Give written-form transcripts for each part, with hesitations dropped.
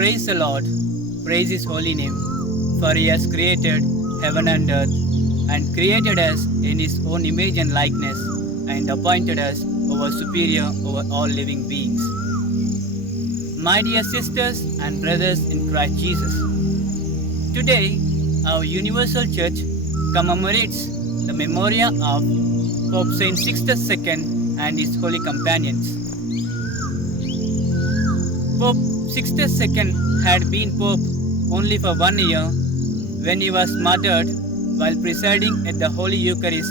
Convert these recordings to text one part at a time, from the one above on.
Praise the Lord, praise His holy name, for He has created heaven and earth, and created us in His own image and likeness, and appointed us superior over all living beings. My dear sisters and brothers in Christ Jesus, today our Universal Church commemorates the memoria of Pope Saint Sixtus II and his holy companions. Pope Sixtus II had been Pope only for 1 year when he was martyred while presiding at the Holy Eucharist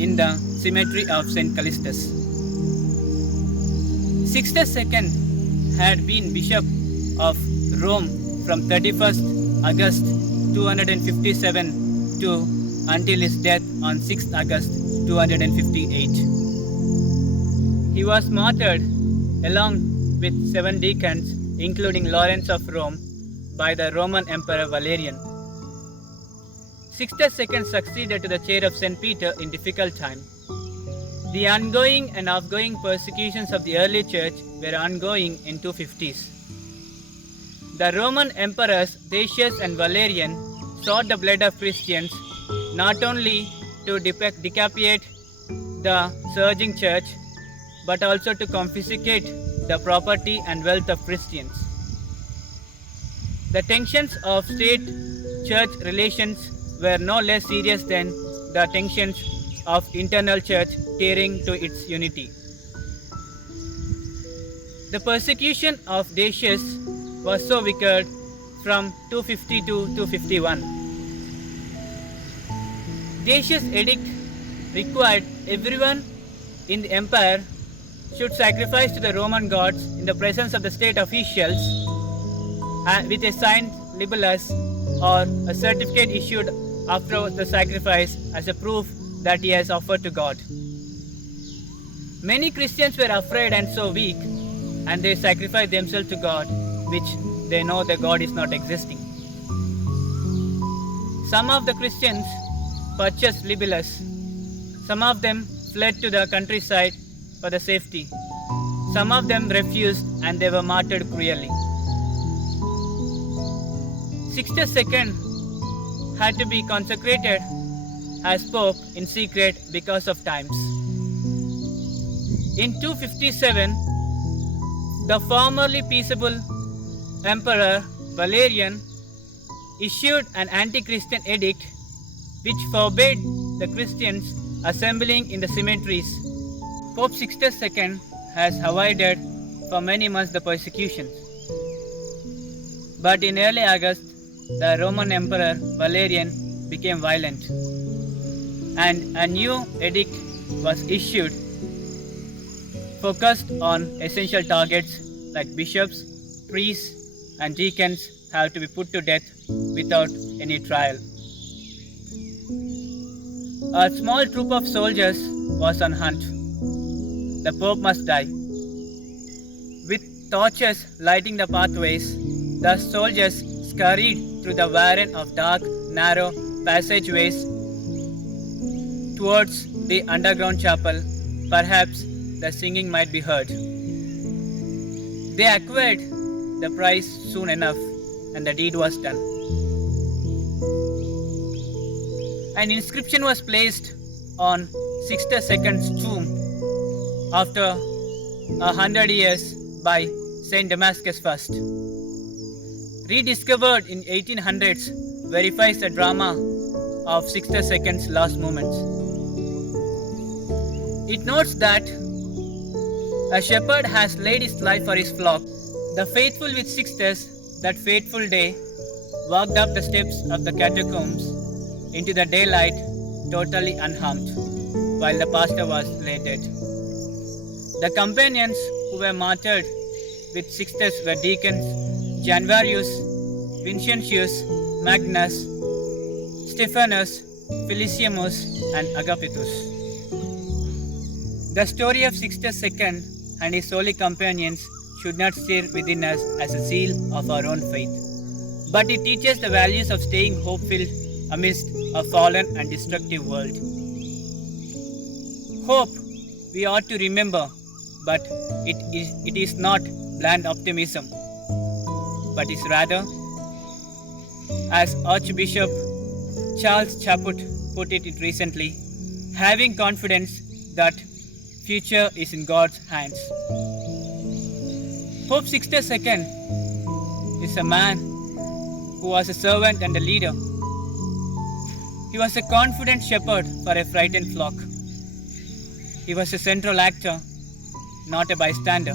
in the cemetery of St. Callistus. Sixtus II had been Bishop of Rome from 31st August 257 to until his death on 6th August 258. He was martyred along with 7 deacons, including Lawrence of Rome, by the Roman Emperor Valerian. Sixtus II succeeded to the chair of St. Peter in difficult time. The ongoing and outgoing persecutions of the early church were ongoing in 250s. The Roman emperors Decius and Valerian sought the blood of Christians not only to decapitate the surging church, but also to confiscate the property and wealth of Christians. The tensions of state-church relations were no less serious than the tensions of internal church tearing to its unity. The persecution of Decius was so wicked from 250 to 251. Decius' edict required everyone in the empire should sacrifice to the Roman gods in the presence of the state officials with a signed libellus or a certificate issued after the sacrifice as a proof that he has offered to God. Many Christians were afraid and so weak, and they sacrificed themselves to God, which they know the God is not existing. Some of the Christians purchased libellus. Some of them fled to the countryside for the safety. Some of them refused and they were martyred cruelly. Sixtus II had to be consecrated as Pope in secret because of times. In 257, the formerly peaceable Emperor Valerian issued an anti-Christian edict which forbade the Christians assembling in the cemeteries. Pope Sixtus II has avoided for many months the persecutions. But in early August, the Roman Emperor Valerian became violent, and a new edict was issued focused on essential targets like bishops, priests, and deacons have to be put to death without any trial. A small troop of soldiers was on hunt. The Pope must die. With torches lighting the pathways, the soldiers scurried through the warren of dark, narrow passageways towards the underground chapel. Perhaps the singing might be heard. They acquired the prize soon enough, and the deed was done. An inscription was placed on Sixtus II's tomb after 100 years by Saint Damascus I. Rediscovered in 1800s, verifies the drama of Sixtus II's last moments. It notes that a shepherd has laid his life for his flock. The faithful with Sixtus that fateful day walked up the steps of the catacombs into the daylight totally unharmed, while the pastor was laid dead. The companions who were martyred with Sixtus were deacons Janvarius, Vincentius, Magnus, Stephanus, Felicissimus, and Agapitus. The story of Sixtus II and his holy companions should not stir within us as a seal of our own faith, but it teaches the values of staying hope-filled amidst a fallen and destructive world. Hope we ought to remember, but it is not blind optimism, but is rather, as Archbishop Charles Chaput put it recently, having confidence that future is in God's hands. Pope Sixtus II is a man who was a servant and a leader. He was a confident shepherd for a frightened flock. He was a central actor, not a bystander.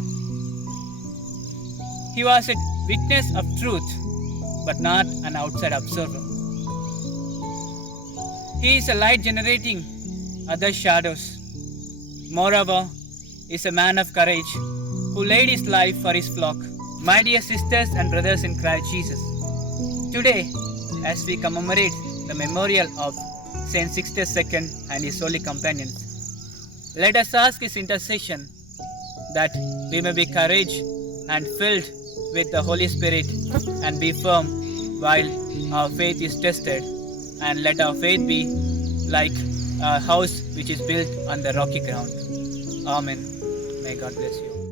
He was a witness of truth, but not an outside observer. He is a light generating other shadows. Moreover, is a man of courage who laid his life for his flock. My dear sisters and brothers in Christ Jesus, today, as we commemorate the memorial of Saint Sixtus II and his holy companions, let us ask his intercession that we may be courage and filled with the Holy Spirit and be firm while our faith is tested, and let our faith be like a house which is built on the rocky ground. Amen. May God bless you.